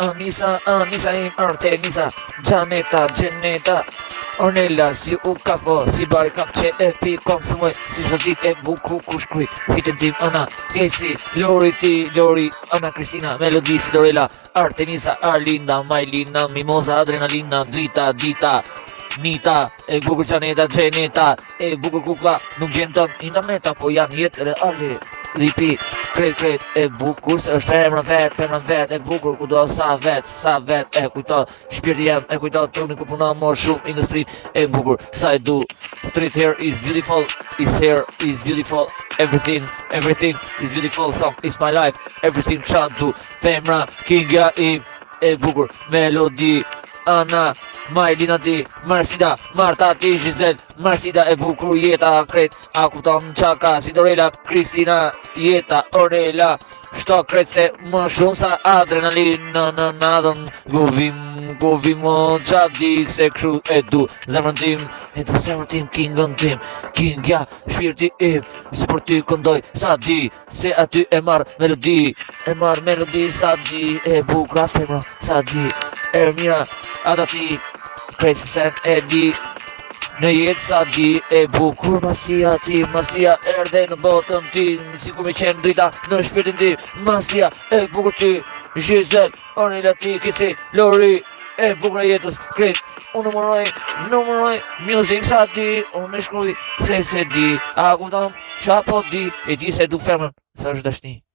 Anisa im Artemisa, Janeta, Geneta, Ornella, si u kapo, si bari kap që e pi konsumoj, si çdo ditë e bukur ku shkruj, hitën tim Ana, Kesi, Lori ti, Lori, Ana Kristina, Melodi, Sidorella, Artemisa, Arlinda, Majlina, Mimosa, Adrenalina, Dita, Nita, e bukur Janeta, Geneta, e bukur kukla, nuk gjen tëm interneta, po janë jetë reale, lipi, kret, e bukur, se është femra vet, e bukur, ku do sa vet, e kujto, shpirti jem, e kujto, turni ku punon mor shumë industri, e bukur, sa e du, street hair is beautiful, his hair is beautiful, everything is beautiful, song is my life, everything qa du, femra, kingja im, e bukur, Melodi, Ana, Majlina ti, Marsida, Marta ti, Giselle, Marsida e bukur jeta, kret, a kupton qaka, Sidorella, Kristina, jeta, Ornella, shto kret se më shumë sa adrenalina në natën, govim o gjadi, se kru e du, zemrën tim, e du zemrën tim, kingën tim, kingja, shpirti im, si për ty këndoj, sa di, se aty e marr melodi, sa di, e bukra femra, sa di, e mira, ata ti, krejtë sen e di, në jetë sa di, e bukur masia ti, masia erdhe në botën ti, si ku me qenë drita në shpirtin ti, masia e bukur ti, Giselle, Ornella ti, Kesi, Lori, e bukur e jetës, krejtë, unë numëroj, music sa di, unë me shkruj, se di, a ku tonë, qa po di, e di se du femrën, sa është dashni.